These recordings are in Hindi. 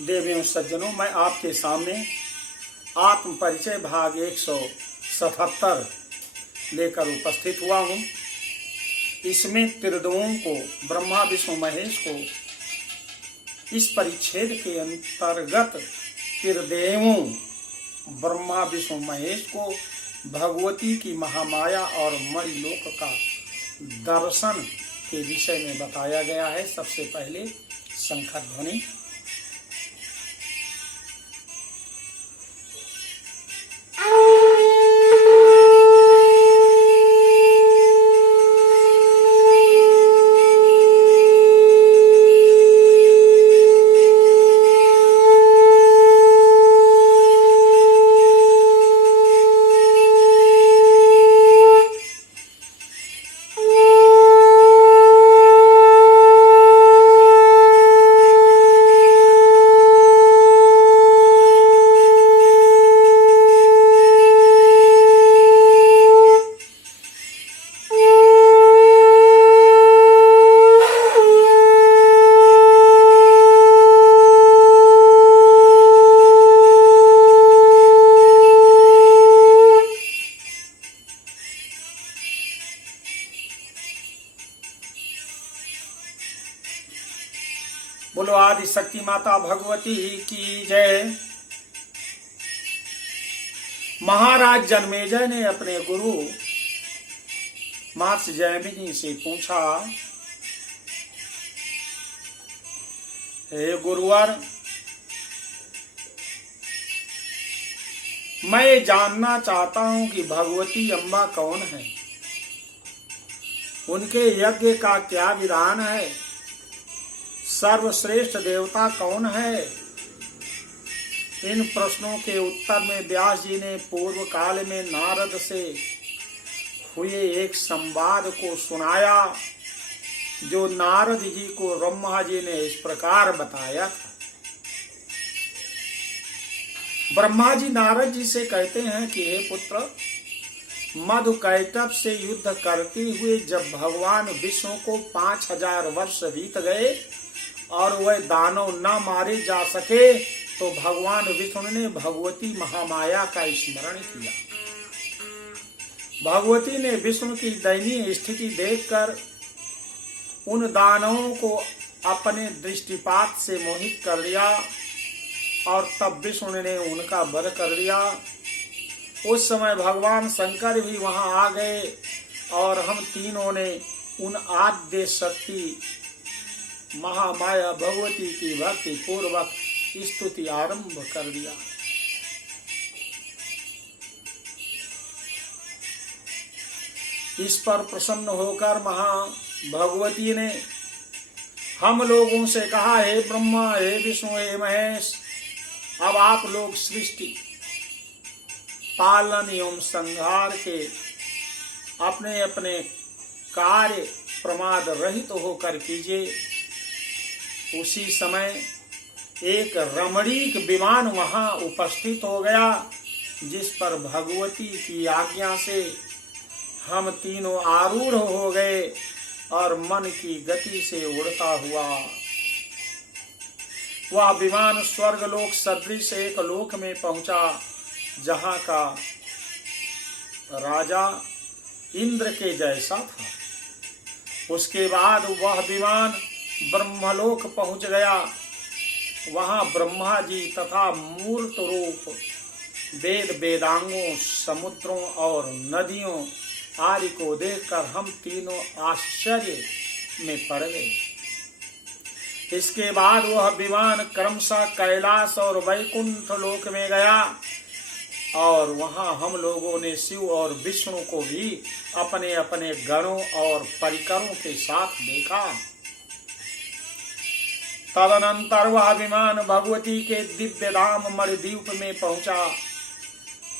देवियों सज्जनों, मैं आपके सामने आत्म परिचय भाग 177 लेकर उपस्थित हुआ हूँ। इसमें त्रिदेवों को, ब्रह्मा विष्णु महेश को, इस परिच्छेद के अंतर्गत त्रिदेवों ब्रह्मा विष्णु महेश को भगवती की महामाया और मणिलोक का दर्शन के विषय में बताया गया है। सबसे पहले शंकर ध्वनि। बोलो आदि शक्ति माता भगवती की जय। महाराज जन्मेजय ने अपने गुरु महर्षि जैमिनी से पूछा, हे गुरुवर, मैं जानना चाहता हूं कि भगवती अम्बा कौन है, उनके यज्ञ का क्या विधान है, सर्वश्रेष्ठ देवता कौन है। इन प्रश्नों के उत्तर में व्यास जी ने पूर्व काल में नारद से हुए एक संवाद को सुनाया, जो नारद जी को ब्रह्मा जी ने इस प्रकार बताया था। ब्रह्मा जी नारद जी से कहते हैं कि हे पुत्र, मधुकैटभ से युद्ध करते हुए जब भगवान विष्णु को 5000 वर्ष बीत गए और वह दानव न मारे जा सके, तो भगवान विष्णु ने भगवती महामाया का स्मरण किया। भगवती ने विष्णु की दयनीय स्थिति देखकर उन दानवों को अपने दृष्टिपात से मोहित कर लिया और तब विष्णु ने उनका वध कर दिया। उस समय भगवान शंकर भी वहां आ गए और हम तीनों ने उन आद्य शक्ति महामाया भगवती की भक्ति पूर्वक स्तुति आरंभ कर दिया। इस पर प्रसन्न होकर भगवती ने हम लोगों से कहा, हे ब्रह्मा, हे विष्णु, हे महेश, अब आप लोग सृष्टि पालन एवं संहार के अपने अपने कार्य प्रमाद रहित होकर कीजिए। उसी समय एक रमणीक विमान वहां उपस्थित हो गया, जिस पर भगवती की आज्ञा से हम तीनों आरूढ़ हो गए और मन की गति से उड़ता हुआ वह विमान स्वर्गलोक सदृश एक लोक में पहुंचा, जहां का राजा इंद्र के जैसा था। उसके बाद वह विमान ब्रह्मलोक पहुंच गया। वहां ब्रह्मा जी तथा मूर्त रूप वेद वेदांगों, समुद्रों और नदियों आदि को देखकर हम तीनों आश्चर्य में पड़ गए। इसके बाद वह विमान क्रमशः कैलाश और वैकुंठ लोक में गया और वहां हम लोगों ने शिव और विष्णु को भी अपने अपने गणों और परिकरों के साथ देखा। तदनंतर वह विमान भगवती के दिव्य धाम मणिद्वीप में पहुंचा।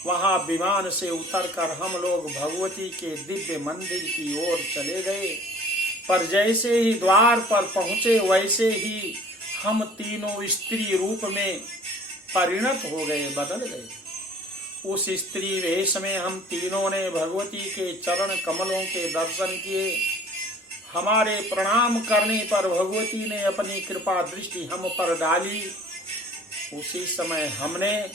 वहां विमान से उतरकर हम लोग भगवती के दिव्य मंदिर की ओर चले गए, पर जैसे ही द्वार पर पहुंचे वैसे ही हम तीनों स्त्री रूप में परिणत हो गए, बदल गए। उस स्त्री वेश में हम तीनों ने भगवती के चरण कमलों के दर्शन किए। हमारे प्रणाम करने पर भगवती ने अपनी कृपा दृष्टि हम पर डाली उसी समय हमने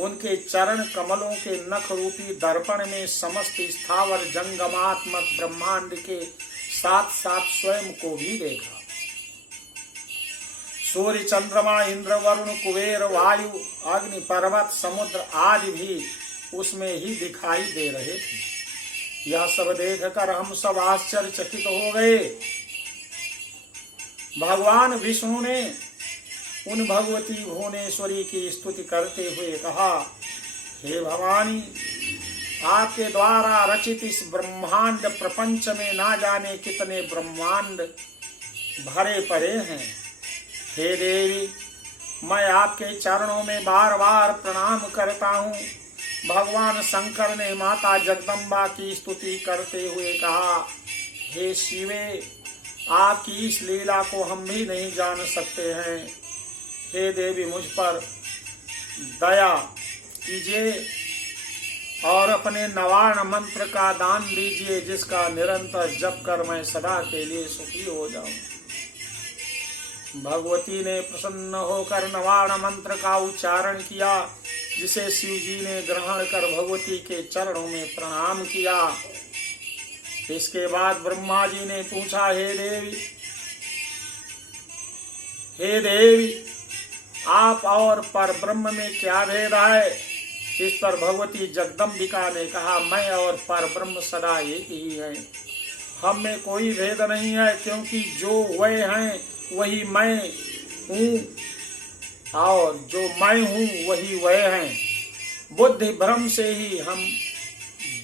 उनके चरण कमलों के नख रूपी दर्पण में समस्त स्थावर जंगमात्मक ब्रह्मांड के साथ साथ स्वयं को भी देखा। सूर्य, चंद्रमा, इंद्र, वरुण, कुबेर, वायु, अग्नि, पर्वत, समुद्र आदि भी उसमें ही दिखाई दे रहे थे। यह सब देखकर हम सब आश्चर्यचकित हो गए। भगवान विष्णु ने उन भगवती भुवनेश्वरी की स्तुति करते हुए कहा, हे भवानी, आपके द्वारा रचित इस ब्रह्मांड प्रपंच में ना जाने कितने ब्रह्मांड भरे पड़े हैं। हे देवी, मैं आपके चरणों में बार बार प्रणाम करता हूँ। भगवान शंकर ने माता जगदम्बा की स्तुति करते हुए कहा, हे शिवे, आपकी इस लीला को हम भी नहीं जान सकते हैं। हे देवी, मुझ पर दया कीजिए और अपने नवार्ण मंत्र का दान दीजिए, जिसका निरंतर जप कर मैं सदा के लिए सुखी हो जाऊं। भगवती ने प्रसन्न होकर नवार्ण मंत्र का उच्चारण किया, जिसे शिव जी ने ग्रहण कर भगवती के चरणों में प्रणाम किया। इसके बाद ब्रह्मा जी ने पूछा, हे देवी, आप और पर ब्रह्म में क्या भेद है? इस पर भगवती जगदम्बिका ने कहा, मैं और पर ब्रह्म सदा एक ही है। हम में कोई भेद नहीं है, क्योंकि जो वह हैं वही मैं हूँ और जो मैं हूँ वही वह हैं। बुद्धि भ्रम से ही हम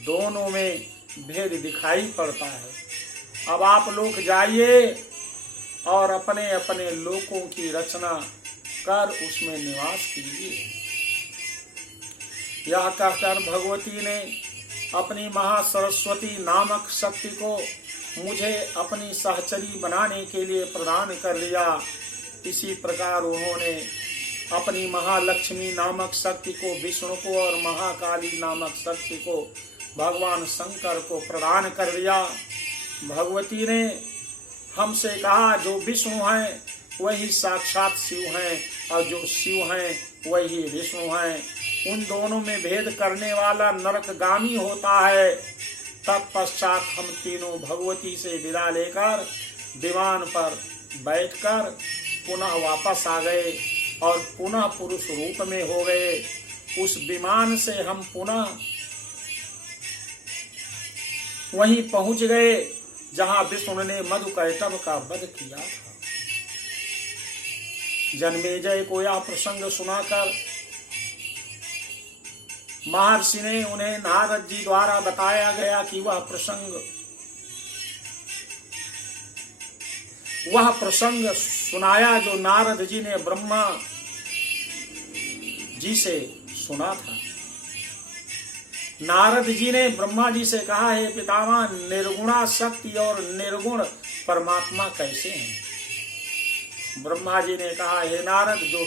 दोनों में भेद दिखाई पड़ता है। अब आप लोग जाइए और अपने अपने लोकों की रचना कर उसमें निवास कीजिए। यह कहकर भगवती ने अपनी महासरस्वती नामक शक्ति को मुझे अपनी सहचरी बनाने के लिए प्रदान कर लिया। इसी प्रकार उन्होंने अपनी महालक्ष्मी नामक शक्ति को विष्णु को और महाकाली नामक शक्ति को भगवान शंकर को प्रदान कर दिया। भगवती ने हमसे कहा, जो विष्णु हैं वही साक्षात शिव हैं और जो शिव हैं वही विष्णु हैं। उन दोनों में भेद करने वाला नरकगामी होता है। तत्पश्चात हम तीनों भगवती से विदा लेकर विमान पर बैठकर पुनः वापस आ गए और पुनः पुरुष रूप में हो गए। उस विमान से हम पुनः वहीं पहुंच गए जहां विष्णु ने मधुकैटभ का वध किया था। जन्मेजय को यह प्रसंग सुनाकर महर्षि ने उन्हें नारद जी द्वारा बताया गया कि वह प्रसंग सुनाया जो नारद जी ने ब्रह्मा जी से सुना था। नारद जी ने ब्रह्मा जी से कहा, हे पितामह, निर्गुणा शक्ति और निर्गुण परमात्मा कैसे हैं? ब्रह्मा जी ने कहा, हे नारद, जो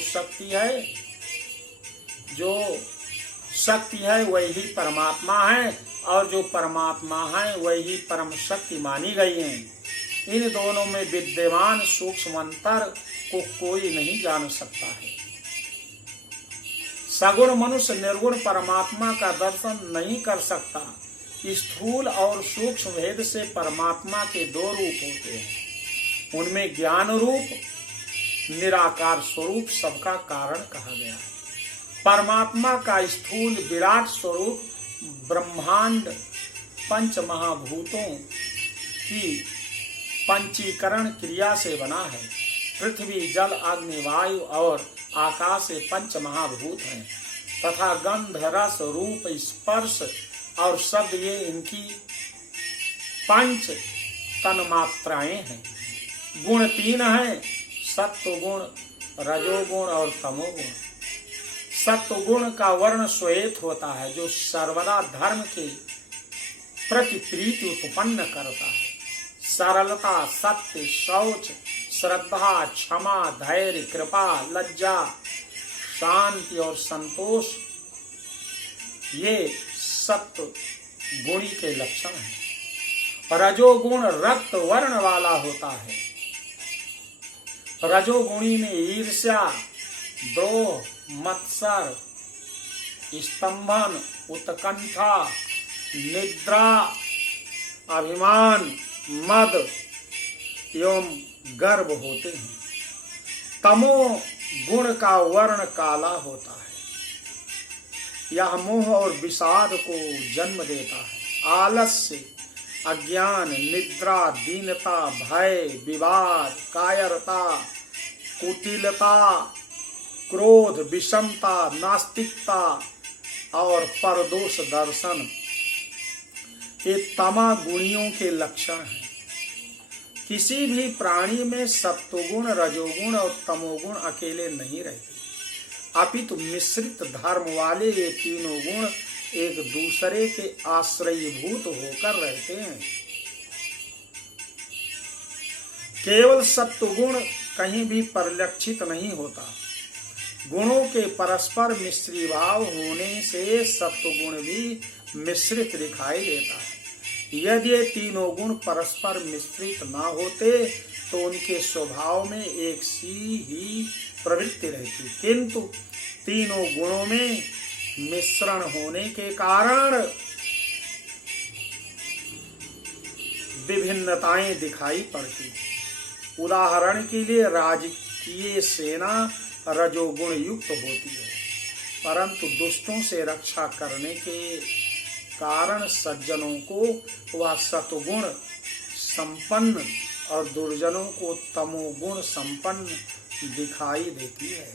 शक्ति है वही परमात्मा है और जो परमात्मा है वही परम शक्ति मानी गई है। इन दोनों में विद्यमान सूक्ष्म अंतर को कोई नहीं जान सकता है। सगुण मनुष्य निर्गुण परमात्मा का दर्शन नहीं कर सकता। स्थूल और सूक्ष्म भेद से परमात्मा के दो रूप होते हैं। उनमें ज्ञान रूप, निराकार स्वरूप सबका कारण कहा गया है। परमात्मा का स्थूल विराट स्वरूप ब्रह्मांड पंच महाभूतों की पंचीकरण क्रिया से बना है। पृथ्वी, जल, अग्नि, वायु और आकाश से पंच महाभूत हैं तथा गंध, रस, रूप, स्पर्श और शब्द ये इनकी पंच तन्मात्राएं हैं। गुण तीन हैं, सत्व गुण, रजोगुण और तमोगुण। सत्व गुण का वर्ण श्वेत होता है, जो सर्वदा धर्म के प्रति प्रीति उत्पन्न करता है। सरलता, सत्य, शौच, श्रद्धा, क्षमा, धैर्य, कृपा, लज्जा, शांति और संतोष ये सत्व गुणी के लक्षण हैं। रजोगुण रक्त वर्ण वाला होता है। रजोगुणी में ईर्ष्या, द्रोह, मत्सर, स्तंभन, उत्कंठा, निद्रा, अभिमान, मद एवं गर्व होते हैं। तमो गुण का वर्ण काला होता है। यह मोह और विषाद को जन्म देता है। आलस्य, अज्ञान, निद्रा, दीनता, भय, विवाद, कायरता, कुटिलता, क्रोध, विषमता, नास्तिकता और परदोष दर्शन ये तमा गुणियों के लक्षण हैं। किसी भी प्राणी में सत्वगुण, रजोगुण और तमोगुण अकेले नहीं रहते, अपितु मिश्रित धर्म वाले ये तीनों गुण एक दूसरे के आश्रयीभूत होकर रहते हैं। केवल सत्वगुण कहीं भी परिलक्षित नहीं होता। गुणों के परस्पर मिश्री भाव होने से सत्वगुण भी मिश्रित दिखाई देता है। यदि ये तीनों गुण परस्पर मिश्रित ना होते तो उनके स्वभाव में एक सी ही प्रवृत्ति रहती, किंतु तीनों गुणों में मिश्रण होने के कारण विभिन्नताएं दिखाई पड़ती। उदाहरण के लिए राजकीय सेना रजोगुण युक्त होती है, परंतु दुष्टों से रक्षा करने के कारण सज्जनों को वह सतुगुण संपन्न और दुर्जनों को तमोगुण संपन्न दिखाई देती है।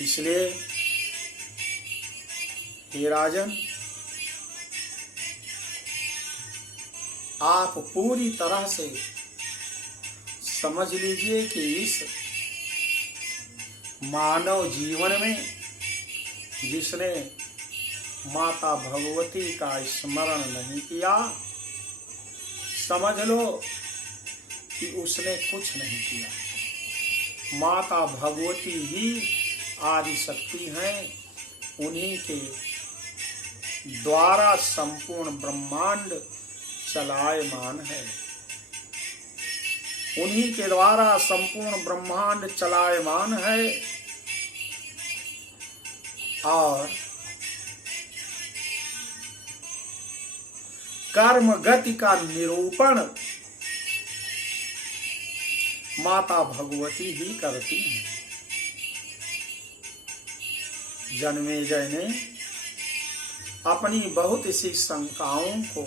इसलिए हे राजन, आप पूरी तरह से समझ लीजिए कि इस मानव जीवन में जिसने माता भगवती का स्मरण नहीं किया, समझ लो कि उसने कुछ नहीं किया। माता भगवती ही आदि शक्ति हैं, उन्हीं के द्वारा संपूर्ण ब्रह्मांड चलायमान है। उन्हीं के द्वारा संपूर्ण ब्रह्मांड चलायमान है और कर्म गति का निरूपण माता भगवती ही करती हैं। जन्मेजय ने अपनी बहुत सी शंकाओं को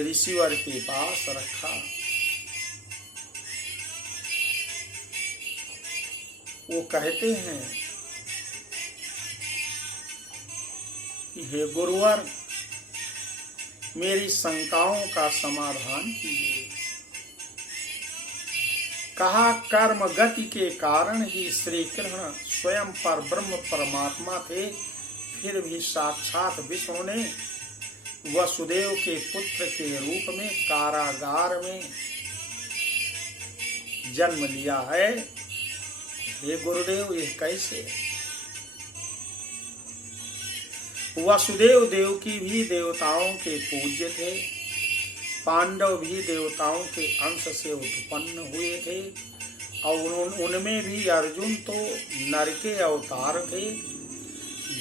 ऋषिवर के पास रखा। वो कहते हैं कि हे गुरुवर, मेरी शंकाओं का समाधान कीजिए। कहा, कर्म गति के कारण ही श्री कृष्ण स्वयं पर ब्रह्म परमात्मा थे, फिर भी साक्षात विष्णु ने वसुदेव के पुत्र के रूप में कारागार में जन्म लिया है। हे गुरुदेव, ये कैसे? वसुदेव देवकी भी देवताओं के पूज्य थे, पांडव भी देवताओं के अंश से उत्पन्न हुए थे और उनमें भी अर्जुन तो नर के अवतार थे,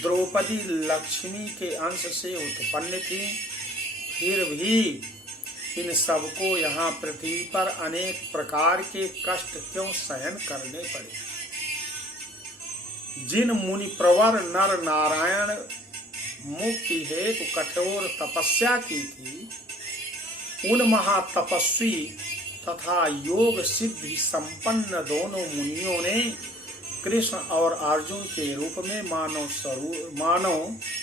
द्रौपदी लक्ष्मी के अंश से उत्पन्न थी। फिर भी इन सबको यहाँ पृथ्वी पर अनेक प्रकार के कष्ट क्यों सहन करने पड़े? जिन मुनि प्रवर नर नारायण मुक्ति हेतु कठोर तपस्या की थी, उन महातपस्वी तथा योग सिद्धि संपन्न दोनों मुनियों ने कृष्ण और अर्जुन के रूप में मानव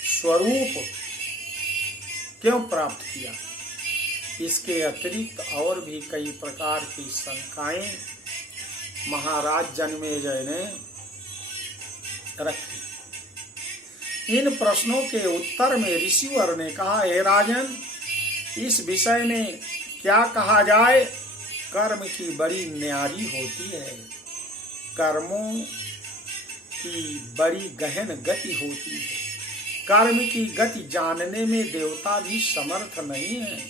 स्वरूप क्यों प्राप्त किया? इसके अतिरिक्त और भी कई प्रकार की शंकाएं महाराज जन्मेजय ने रखी। इन प्रश्नों के उत्तर में ऋषिवर ने कहा, हे राजन, इस विषय में क्या कहा जाए? कर्म की बड़ी न्यारी होती है, कर्मों की बड़ी गहन गति होती है। कर्म की गति जानने में देवता भी समर्थ नहीं है।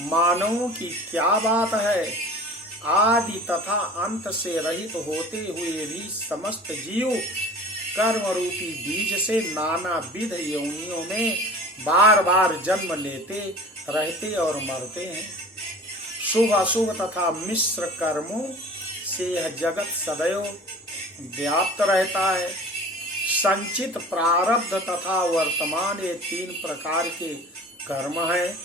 मानवों की क्या बात है, आदि तथा अंत से रहित होते हुए भी समस्त जीव कर्म रूपी बीज से नाना विध योनियों में बार बार जन्म लेते रहते और मरते हैं। शुभ अशुभ तथा मिश्र कर्मों से यह जगत सदैव व्याप्त रहता है। संचित प्रारब्ध तथा वर्तमान ये 3 प्रकार के कर्म हैं।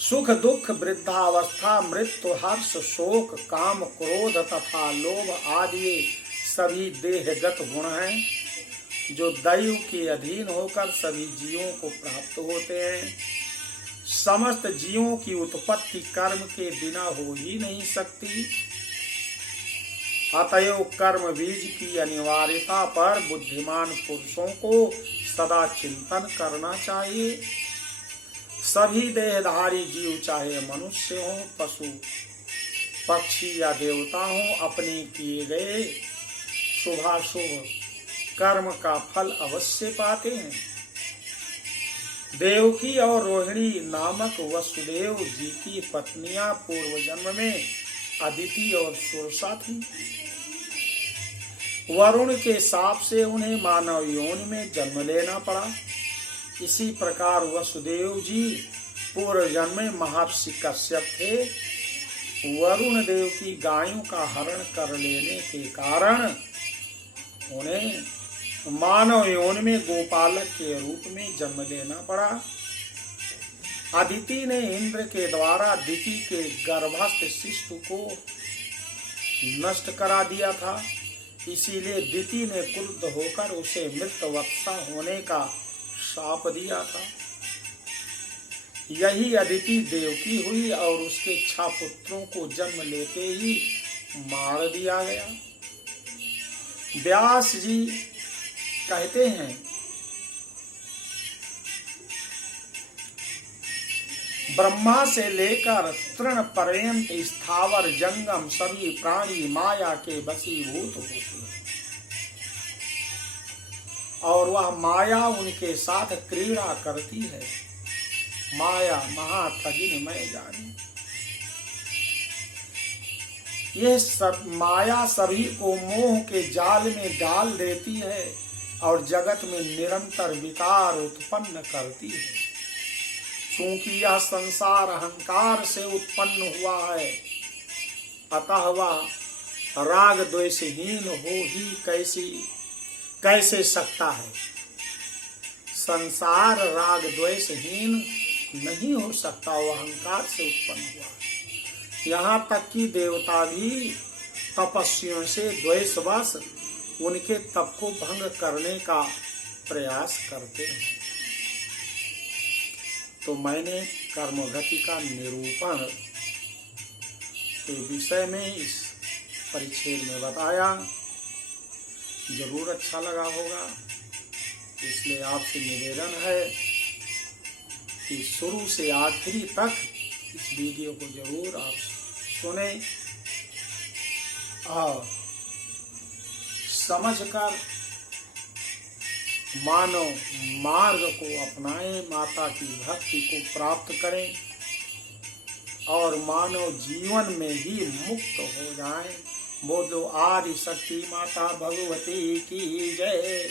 सुख दुख वृद्धावस्था मृत्यु हर्ष शोक काम क्रोध तथा लोभ आदि सभी देहगत गुण हैं जो दैव के अधीन होकर सभी जीवों को प्राप्त होते हैं। समस्त जीवों की उत्पत्ति कर्म के बिना हो ही नहीं सकती। अतएव कर्म बीज की अनिवार्यता पर बुद्धिमान पुरुषों को सदा चिंतन करना चाहिए। सभी देहधारी जीव चाहे मनुष्य हो पशु पक्षी या देवता हो अपने किए गए शुभाशुभ कर्म का फल अवश्य पाते हैं। देवकी और रोहिणी नामक वसुदेव जी की पत्नियां पूर्व जन्म में अदिति और सुरसा थी। वरुण के शाप से उन्हें मानव योनि में जन्म लेना पड़ा। इसी प्रकार वसुदेव जी पूर्व जन्म में महर्षि कश्यप थे। वरुण देव की गायों का हरण कर लेने के कारण उन्हें मानव योनि में गोपालक के रूप में जन्म लेना पड़ा। अदिति ने इंद्र के द्वारा दिति के गर्भस्थ शिशु को नष्ट करा दिया था। इसीलिए दिति ने क्रुद्ध होकर उसे मृत वत्सा होने का शाप दिया था। यही अदिति देवकी हुई और उसके 6 पुत्रों को जन्म लेते ही मार दिया गया। व्यास जी कहते हैं, ब्रह्मा से लेकर तृण पर्यंत स्थावर जंगम सभी प्राणी माया के वशीभूत होते हैं और वह माया उनके साथ क्रीड़ा करती है। माया महाठगिन मैं जानी। यह सब माया सभी को मोह के जाल में डाल देती है और जगत में निरंतर विकार उत्पन्न करती है। क्योंकि यह संसार अहंकार से उत्पन्न हुआ है, अतः वह राग द्वेषहीन हो ही कैसे सकता है। संसार राग द्वेषहीन नहीं हो सकता, वह अहंकार से उत्पन्न हुआ है। यहाँ तक कि देवता भी तपस्वियों से द्वेषवश उनके तप को भंग करने का प्रयास करते हैं। तो मैंने कर्मगति का निरूपण के विषय में इस परिच्छेद में बताया। जरूर अच्छा लगा होगा, इसलिए आपसे निवेदन है कि शुरू से आखिरी तक इस वीडियो को जरूर आप सुने और समझकर मानव मार्ग को अपनाएं, माता की भक्ति को प्राप्त करें और मानव जीवन में ही मुक्त हो जाएं। बोलो आदि शक्ति माता भगवती की जय।